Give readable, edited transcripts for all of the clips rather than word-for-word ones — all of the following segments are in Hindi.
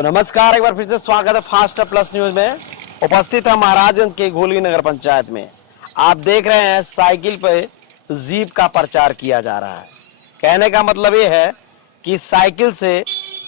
नमस्कार, एक बार फिर से स्वागत है फास्ट प्लस न्यूज में। उपस्थित है महाराजगंज के घोली नगर पंचायत में। आप देख रहे हैं साइकिल पे जीप का प्रचार किया जा रहा है। कहने का मतलब ये है कि साइकिल से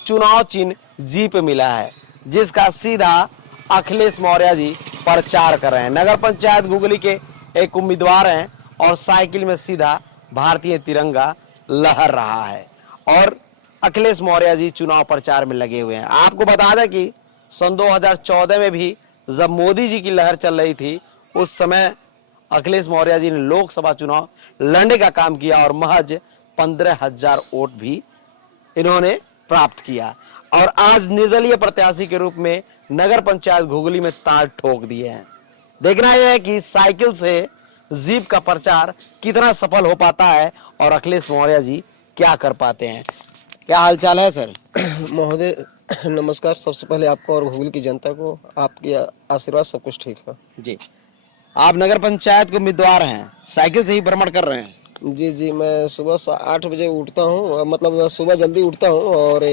चुनाव चिन्ह जीप मिला है, जिसका सीधा अखिलेश मौर्य जी प्रचार कर रहे हैं। नगर पंचायत घुगली के एक उम्मीदवार हैं और साइकिल में सीधा भारतीय तिरंगा लहर रहा है और अखिलेश मौर्य जी चुनाव प्रचार में लगे हुए हैं। आपको बता दें कि सन 2014 में भी जब मोदी जी की लहर चल रही थी, उस समय अखिलेश मौर्य जी ने लोकसभा चुनाव लड़ने का काम किया और महज 15,000 वोट भी इन्होंने प्राप्त किया और आज निर्दलीय प्रत्याशी के रूप में नगर पंचायत घुगली में ताल ठोक दिए हैं। देखना यह है कि साइकिल से जीप का प्रचार कितना सफल हो पाता है और अखिलेश मौर्य जी क्या कर पाते हैं। क्या हालचाल है सर? महोदय नमस्कार। सबसे पहले आपको और घुगली की जनता को आपकी आशीर्वाद सब कुछ ठीक है जी। आप नगर पंचायत के उम्मीदवार हैं, साइकिल से ही भ्रमण कर रहे हैं? जी जी। मैं सुबह 8 बजे उठता हूँ, मतलब सुबह जल्दी उठता हूँ और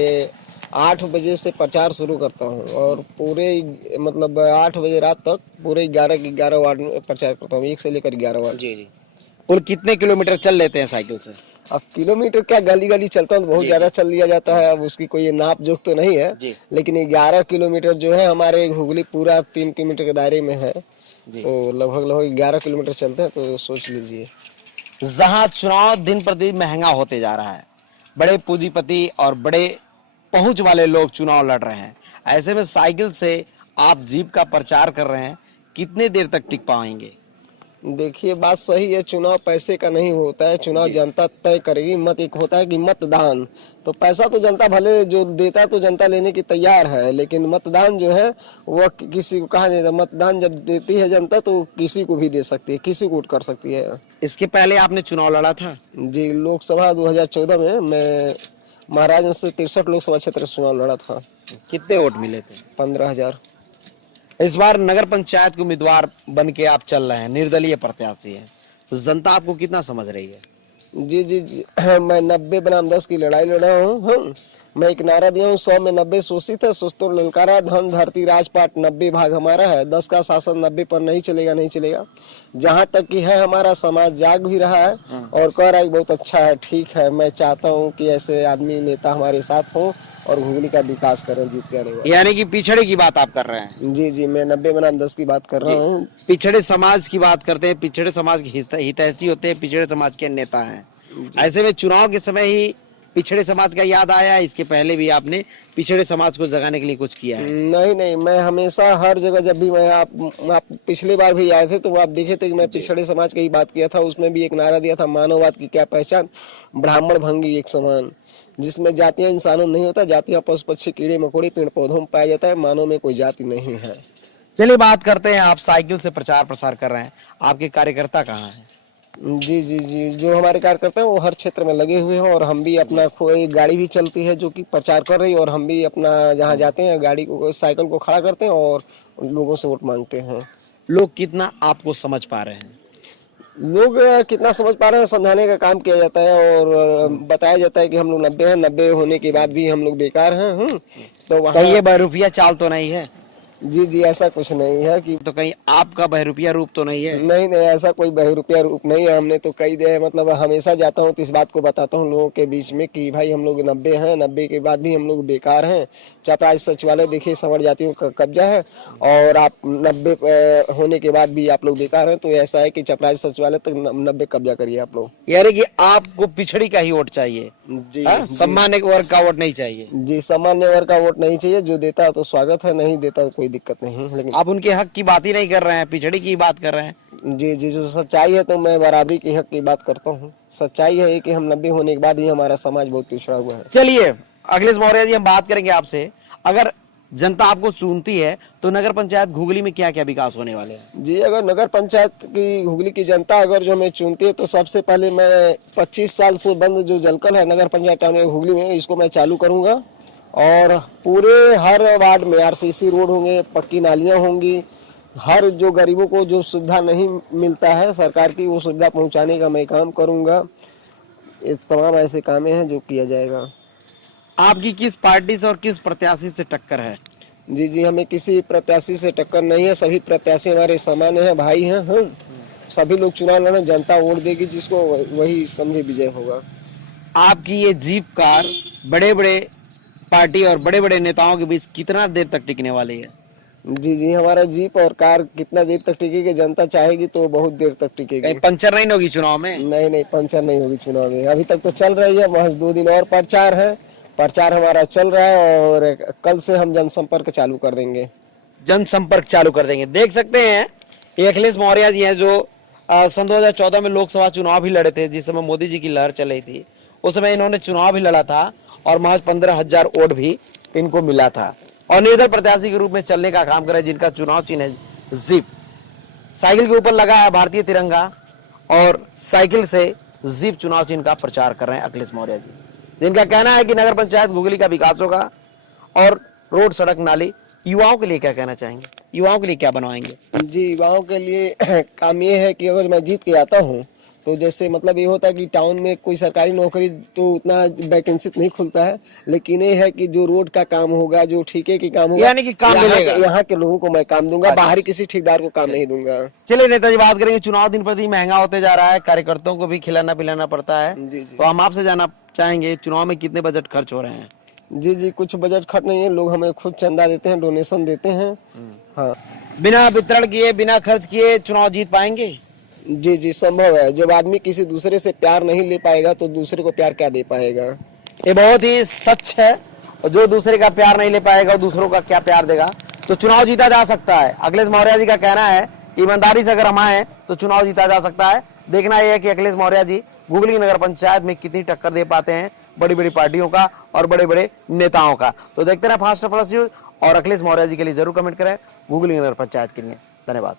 8 बजे से प्रचार शुरू करता हूँ और पूरे मतलब 8 बजे रात तक पूरे 11 वार्ड में प्रचार करता हूँ, 1 से लेकर 11 वार्ड। जी जी। कुल कितने किलोमीटर चल लेते हैं साइकिल से? अब किलोमीटर क्या, गली गली चलता हूँ तो बहुत ज्यादा चल लिया जाता है। अब उसकी कोई नाप जोख तो नहीं है जी। लेकिन 11 किलोमीटर जो है हमारे घुगली पूरा 3 किलोमीटर के दायरे में है, तो लगभग 11 किलोमीटर चलते हैं। तो सोच लीजिए, जहां चुनाव दिन प्रतिदिन महंगा होते जा रहा है, बड़े पूंजीपति और बड़े पहुंच वाले लोग चुनाव लड़ रहे हैं, ऐसे में साइकिल से आप जीप का प्रचार कर रहे हैं, कितने देर तक टिक पाएंगे? देखिए बात सही है। चुनाव पैसे का नहीं होता है, चुनाव जनता तय करेगी। मत एक होता है कि मतदान, तो पैसा तो जनता भले जो देता है तो जनता लेने की तैयार है, लेकिन मतदान जो है वह किसी को कहा नहीं था। मतदान जब देती है जनता तो किसी को भी दे सकती है, किसी को वोट कर सकती है। इसके पहले आपने चुनाव लड़ा था? जी, लोकसभा 2014 में मैं महाराजगंज से 63 लोकसभा क्षेत्र से चुनाव लड़ा था। कितने वोट मिले थे? 15,000। इस बार नगर पंचायत के उम्मीदवार बन के आप चल रहे हैं, निर्दलीय प्रत्याशी हैं, तो जनता आपको कितना समझ रही है? जी जी जी। मैं 90 बनाम 10 की लड़ाई लड़ रहा हूँ। मैं एक नारा दिया हूँ, 100 में 90 शोषित है, सुस्तों ललकारा, धन धरती राजपाट 90 भाग हमारा है, 10 का शासन 90 पर नहीं चलेगा, नहीं चलेगा। जहाँ तक कि है हमारा समाज जाग भी रहा है और कह रहा है बहुत अच्छा है, ठीक है। मैं चाहता हूँ कि ऐसे आदमी नेता हमारे साथ हों और घुगली का विकास करें जीत के आने वाले। यानी कि पिछड़े की बात आप कर रहे हैं? जी जी, मैं 90 बनाम 10 की बात कर रहा हूँ। पिछड़े समाज की बात करते हैं, पिछड़े समाज के हितैषी होते हैं, पिछड़े समाज के नेता हैं। ऐसे में चुनाव के समय ही पिछड़े समाज का याद आया? इसके पहले भी आपने पिछड़े समाज को जगाने के लिए कुछ किया है? नहीं नहीं, मैं हमेशा हर जगह, जब भी मैं आप पिछली बार भी आए थे तो आप देखे थे कि मैं पिछड़े समाज की ही बात किया था। उसमें भी एक नारा दिया था, मानववाद की क्या पहचान, ब्राह्मण भंगी एक समान, जिसमें जातियां इंसानों में नहीं होता, जातियां पशु पक्षी कीड़े मकोड़े पेड़ पौधों में पाया जाता है, मानव में कोई जाति नहीं है। चलिए बात करते हैं, आप साइकिल से प्रचार प्रसार कर रहे हैं, आपके कार्यकर्ता कहाँ हैं? जी जी जी, जो हमारे कार्यकर्ता हैं वो हर क्षेत्र में लगे हुए हैं और हम भी अपना कोई गाड़ी भी चलती है जो कि प्रचार कर रही है और हम भी अपना जहाँ जाते हैं गाड़ी को, साइकिल को खड़ा करते हैं और लोगों से वोट मांगते हैं। लोग कितना आपको समझ पा रहे हैं? लोग कितना समझ पा रहे हैं, समझाने का काम किया जाता है और बताया जाता है कि हम लोग 90 हैं, 90 होने के बाद भी हम लोग बेकार हैं। तो वहाँ ये बहरूपिया चाल तो नहीं है? जी जी, ऐसा कुछ नहीं है कि तो कहीं आपका बहरूपिया रूप तो नहीं है? नहीं नहीं, ऐसा कोई बहुरुपया रूप नहीं है। हमने तो कई दे मतलब हमेशा जाता हूँ तो इस बात को बताता हूँ लोगों के बीच में कि भाई हम लोग 90 हैं, 90 के बाद भी हम लोग बेकार हैं। चपरासी सचिवालय देखिए समर जातियों का कब्जा है और आप 90 होने के बाद भी आप लोग बेकार हैं। तो ऐसा है कि चपरासी सचिवालय तक 90 कब्जा करिए आप लोग। यानी कि आपको पिछड़ी का ही वोट चाहिए? जी, सामान्य वर्ग का वोट नहीं चाहिए? जी, सामान्य वर्ग का वोट नहीं चाहिए। जो देता है तो स्वागत है, नहीं देता तो कोई दिक्कत नहीं। लेकिन आप उनके हक की बात ही नहीं कर रहे हैं, पिछड़ी की बात कर रहे हैं। जी जी, जो सच्चाई है तो मैं बराबरी के हक की बात करता हूँ। सच्चाई है कि हम 90 होने के बाद भी हमारा समाज बहुत पिछड़ा हुआ है। चलिए अखिलेश मौर्य जी, हम बात करेंगे आपसे। अगर जनता आपको चुनती है तो नगर पंचायत घुगली में क्या क्या विकास होने वाले हैं? जी, अगर नगर पंचायत की घुगली की जनता अगर जो हमें चुनती है तो सबसे पहले मैं 25 साल से बंद जो जलकल है नगर पंचायत टाउन घुगली में, इसको मैं चालू करूंगा और पूरे हर वार्ड में आरसीसी रोड होंगे, पक्की नालियां होंगी। हर जो गरीबों को जो सुविधा नहीं मिलता है सरकार की, वो सुविधा पहुंचाने का मैं काम करूंगा। ये तमाम ऐसे काम हैं जो किया जाएगा। आपकी किस पार्टी से और किस प्रत्याशी से टक्कर है? जी जी, हमें किसी प्रत्याशी से टक्कर नहीं है, सभी प्रत्याशी हमारे समान हैं, भाई हैं हम। सभी लोग चुनाव लड़े, जनता वोट देगी जिसको, वही समझे विजय होगा। आपकी ये जीप कार बड़े बड़े पार्टी और बड़े बड़े नेताओं के बीच कितना देर तक टिकने वाली है? जी जी, हमारा जीप और कार कितना देर तक टिकेगी, जनता चाहेगी तो बहुत देर तक टिकेगी। कहीं पंचर नहीं होगी चुनाव में? नहीं नहीं, पंचर नहीं होगी चुनाव में। अभी तक तो चल रही है, महज 2 दिन और प्रचार है। प्रचार हमारा चल रहा है और कल से हम जनसंपर्क चालू कर देंगे। जनसंपर्क चालू कर देंगे। देख सकते हैं ये अखिलेश मौर्य जी हैं जो सन 2014 में लोकसभा चुनाव भी लड़े थे, जिस समय मोदी जी की लहर चल रही थी। उस समय इन्होंने चुनाव भी लड़ा था और महज 15,000 वोट भी इनको मिला था और निर्दल प्रत्याशी के रूप में चलने का काम कर रहे हैं, जिनका चुनाव चिन्ह है जीप। साइकिल के ऊपर लगा है भारतीय तिरंगा और साइकिल से जीप चुनाव चिन्ह का प्रचार कर रहे हैं अखिलेश मौर्य जी, जिनका कहना है कि नगर पंचायत घुघली का विकास होगा और रोड, सड़क, नाली। युवाओं के लिए क्या कहना चाहेंगे? युवाओं के लिए क्या बनवाएंगे? जी, युवाओं के लिए काम ये है कि अगर मैं जीत के आता हूँ तो जैसे मतलब ये होता है कि टाउन में कोई सरकारी नौकरी तो उतना वैकेंसी नहीं खुलता है, लेकिन ये है कि जो रोड का काम होगा, जो ठेके की काम होगा, यानी कि काम मिलेगा। यहाँ के लोगों को मैं काम दूंगा, बाहरी किसी ठेकेदार को काम नहीं दूंगा। चलिए नेताजी, बात करेंगे। चुनाव दिन प्रतिदिन महंगा होते जा रहा है, कार्यकर्ताओं को भी खिलाना पिलाना पड़ता है। जी जी तो हम आपसे जानना चाहेंगे चुनाव में कितने बजट खर्च हो रहे हैं? जी जी, कुछ बजट खर्च नहीं है, लोग हमें खुद चंदा देते हैं, डोनेशन देते हैं। हाँ, बिना वितरण किए, बिना खर्च किए चुनाव जीत पाएंगे? जी जी, संभव है। जब आदमी किसी दूसरे से प्यार नहीं ले पाएगा तो दूसरे को प्यार क्या दे पाएगा? ये बहुत ही सच है। और जो दूसरे का प्यार नहीं ले पाएगा वो दूसरों का क्या प्यार देगा? तो चुनाव जीता जा सकता है। अखिलेश मौर्य जी का कहना है ईमानदारी से अगर हम आए तो चुनाव जीता जा सकता है। देखना यह है कि अखिलेश मौर्य जी घुघली नगर पंचायत में कितनी टक्कर दे पाते हैं बड़ी बड़ी पार्टियों का और बड़े बड़े नेताओं का। तो देखते रहे फास्ट प्लस न्यूज और अखिलेश मौर्य जी के लिए जरूर कमेंट करें घुघली नगर पंचायत के लिए। धन्यवाद।